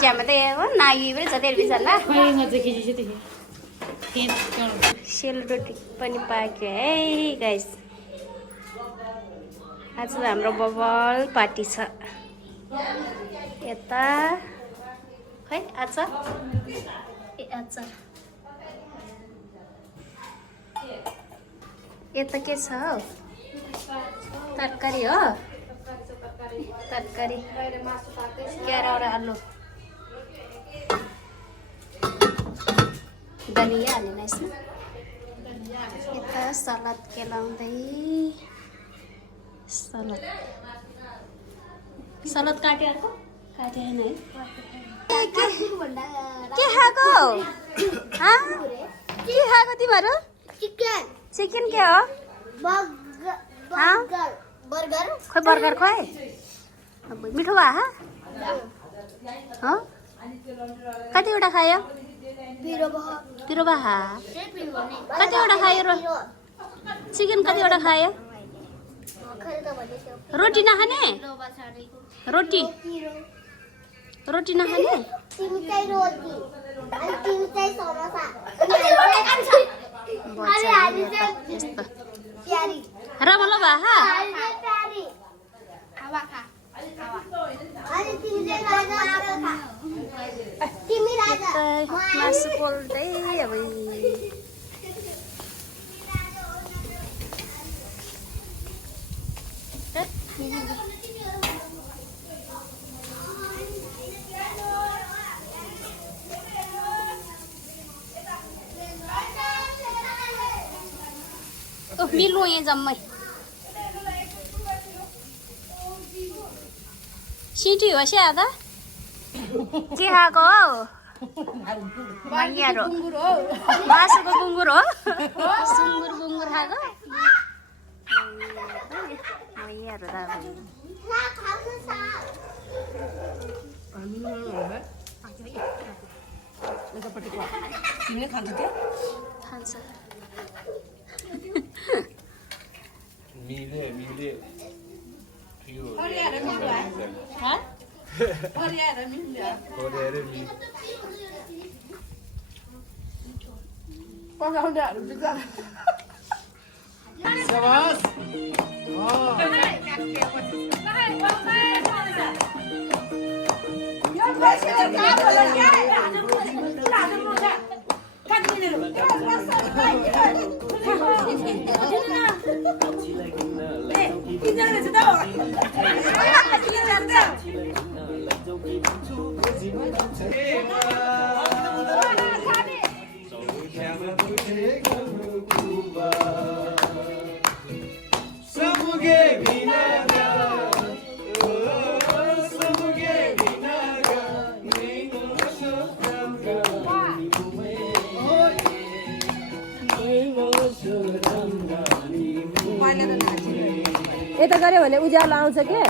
Chả mà tê này với giờ tê bây giờ là सेलरोटी पनि पाक्यो है guys. आज हाम्रो बबल पार्टी छ यता खै अचार ए अचार यता के छ हौ तरकारी हो तरकारी क्यारा और आलु धनिया हालेन यसमा यता सलाद केलाउँदै सलाद सलाद काटेको काटेन है के खाएको के खाएको तिमीहरू चिकन चिकन के हो बर्गर खोइ बर्गर खोइ मिठो भए हो कतिवटा खायो पिरो भए कतिवटा खायो चिकन कतिवटा खायो रोटी नखाने रोटी रोटी नखाने रमाइलो भए मासु पोल्दै अब मिल्नु यहाँ जम्मै सिटी हो स्या त के खाएको हौ मासुको गुङ्गुर हो सुँगुर गुङ्गुर खाएको मैयाहरू खान्छ यता गऱ्यो भने उज्यालो आउँछ के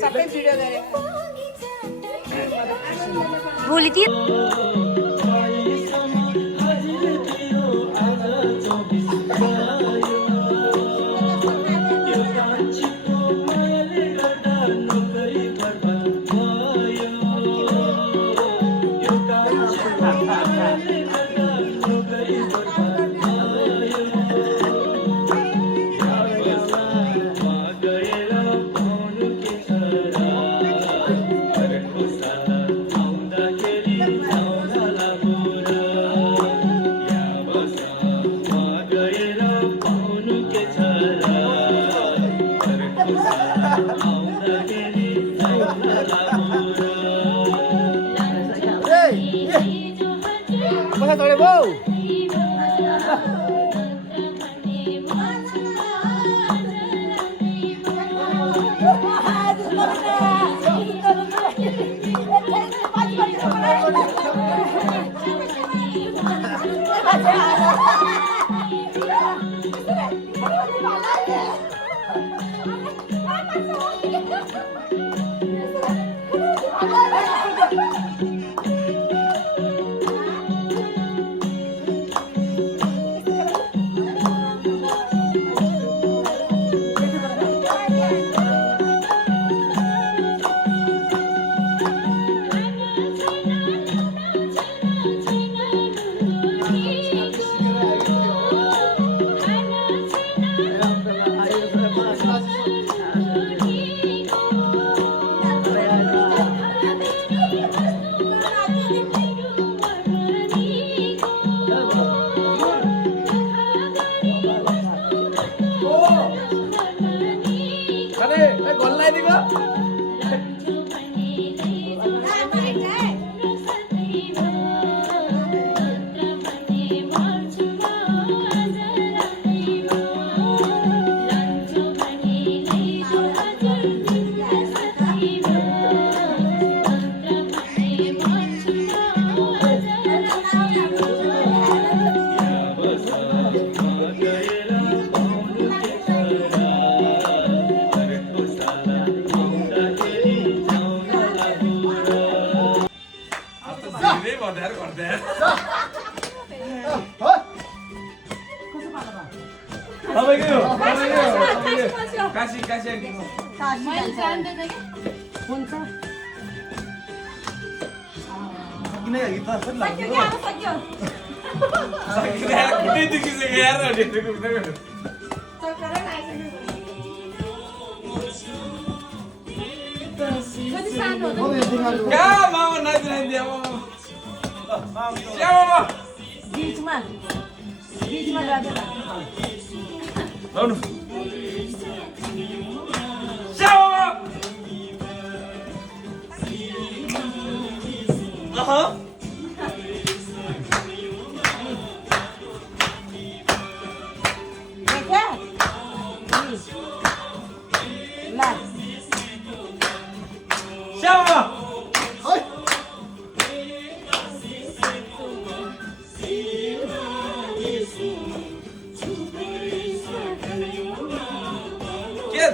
सबै भिडियो गरेको भोलि ती Masa tole bau.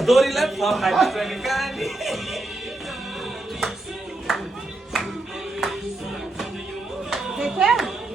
दोरीलाई फर्काइदिन्छ कहानी देखे